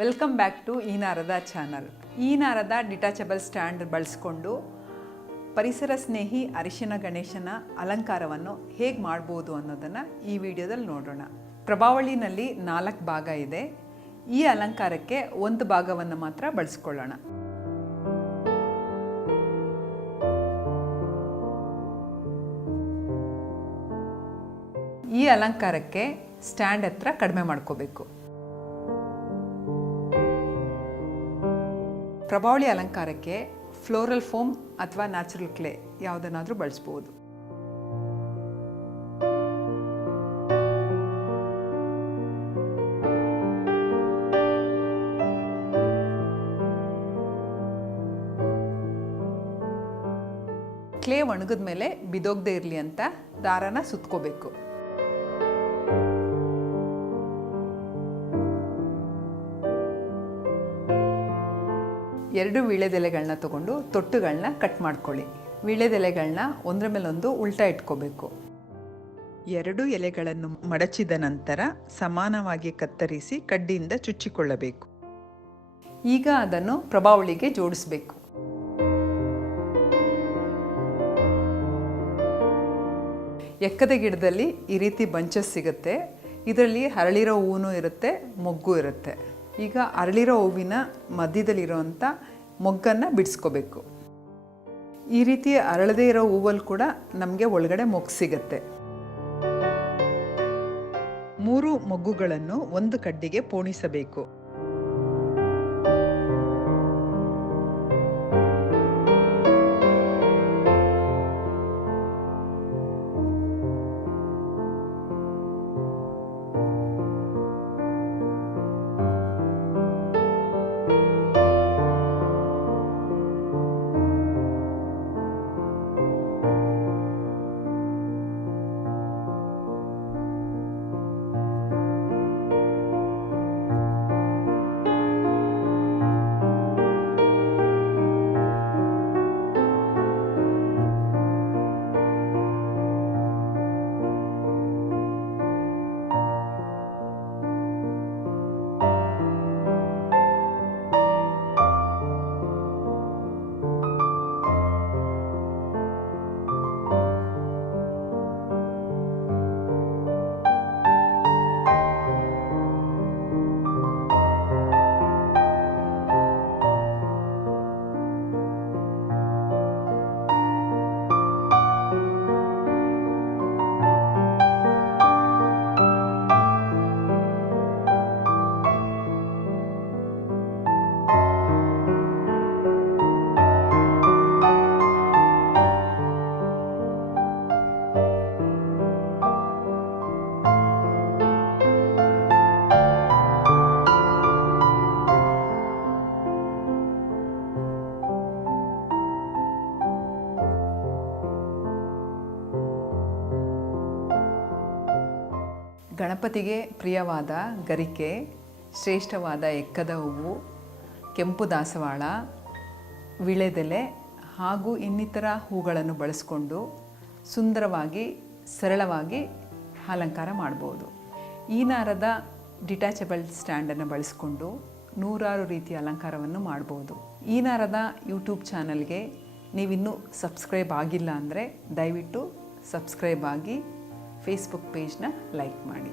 Welcome back to ಈ Narada channel. ಈ Narada detachable stand ಬಳಸ್ಕೊಂಡು ಪರಿಸರ ಸ್ನೇಹಿ ಅರಿಶಿನ ಗಣೇಶನ ಅಲಂಕಾರವನ್ನು ಹೇಗೆ ಮಾಡ್ಬೋದು ಅನ್ನೋದನ್ನು ಈ ವಿಡಿಯೋದಲ್ಲಿ ನೋಡೋಣ. ಪ್ರಭಾವಳಿನಲ್ಲಿ 4 ಭಾಗ ಇದೆ. ಈ ಅಲಂಕಾರಕ್ಕೆ ಒಂದು ಭಾಗವನ್ನು ಮಾತ್ರ ಬಳಸ್ಕೊಳ್ಳೋಣ. ಈ ಅಲಂಕಾರಕ್ಕೆ ಸ್ಟ್ಯಾಂಡ್ ಹತ್ರ ಕಡಿಮೆ ಮಾಡ್ಕೋಬೇಕು. ಪ್ರಭಾವಳಿ ಅಲಂಕಾರಕ್ಕೆ ಫ್ಲೋರಲ್ ಫೋಮ್ ಅಥವಾ ನ್ಯಾಚುರಲ್ ಕ್ಲೇ ಯಾವುದನ್ನಾದರೂ ಬಳಸ್ಬೋದು. ಕ್ಲೇ ಒಣಗಿದ ಮೇಲೆ ಬಿದೋಗದೆ ಇರಲಿ ಅಂತ ದಾರನ ಸುತ್ಕೋಬೇಕು. ಎರಡು ವೀಳ್ಯದೆಲೆಗಳನ್ನ ತಗೊಂಡು ತೊಟ್ಟುಗಳನ್ನ ಕಟ್ ಮಾಡ್ಕೊಳ್ಳಿ. ವೀಳ್ಯದೆಲೆಗಳನ್ನ ಒಂದರ ಮೇಲೊಂದು ಉಲ್ಟಾ ಇಟ್ಕೋಬೇಕು. 2 ಎಲೆಗಳನ್ನು ಮಡಚಿದ ನಂತರ ಸಮಾನವಾಗಿ ಕತ್ತರಿಸಿ ಕಡ್ಡಿಯಿಂದ ಚುಚ್ಚಿಕೊಳ್ಳಬೇಕು. ಈಗ ಅದನ್ನು ಪ್ರಭಾವಳಿಗೆ ಜೋಡಿಸಬೇಕು. ಎಕ್ಕದ ಗಿಡದಲ್ಲಿ ಈ ರೀತಿ ಬಂಚಸ್ ಸಿಗುತ್ತೆ. ಇದರಲ್ಲಿ ಹರಳಿರೋ ಹೂವು ಇರುತ್ತೆ, ಮೊಗ್ಗು ಇರುತ್ತೆ. ಈಗ ಅರಳಿರೋ ಹೂವಿನ ಮಧ್ಯದಲ್ಲಿರೋವಂಥ ಮೊಗ್ಗನ್ನು ಬಿಡಿಸ್ಕೋಬೇಕು. ಈ ರೀತಿ ಅರಳದೇ ಇರೋ ಹೂವಲ್ಲಿ ಕೂಡ ನಮಗೆ ಒಳಗಡೆ ಮೊಗ್ಗು ಸಿಗುತ್ತೆ. 3 ಮೊಗ್ಗುಗಳನ್ನು ಒಂದು ಕಡ್ಡಿಗೆ ಪೋಣಿಸಬೇಕು. ಗಣಪತಿಗೆ ಪ್ರಿಯವಾದ ಗರಿಕೆ, ಶ್ರೇಷ್ಠವಾದ ಎಕ್ಕದ ಹೂವು, ಕೆಂಪು ದಾಸವಾಳ, ವೀಳ್ಯದೆಲೆ ಹಾಗೂ ಇನ್ನಿತರ ಹೂಗಳನ್ನು ಬಳಸಿಕೊಂಡು ಸುಂದರವಾಗಿ ಸರಳವಾಗಿ ಅಲಂಕಾರ ಮಾಡ್ಬೋದು. ಈ ನಾರದ ಡಿಟ್ಯಾಚಬಲ್ ಸ್ಟ್ಯಾಂಡನ್ನು ಬಳಸಿಕೊಂಡು 100 ರೀತಿಯ ಅಲಂಕಾರವನ್ನು ಮಾಡ್ಬೋದು. ಈ ನಾರದ ಯೂಟ್ಯೂಬ್ ಚಾನಲ್ಗೆ ನೀವಿನ್ನೂ ಸಬ್ಸ್ಕ್ರೈಬ್ ಆಗಿಲ್ಲ ಅಂದರೆ ದಯವಿಟ್ಟು ಸಬ್ಸ್ಕ್ರೈಬ್ ಆಗಿ ಫೇಸ್ಬುಕ್ ಪೇಜ್ನ ಲೈಕ್ ಮಾಡಿ.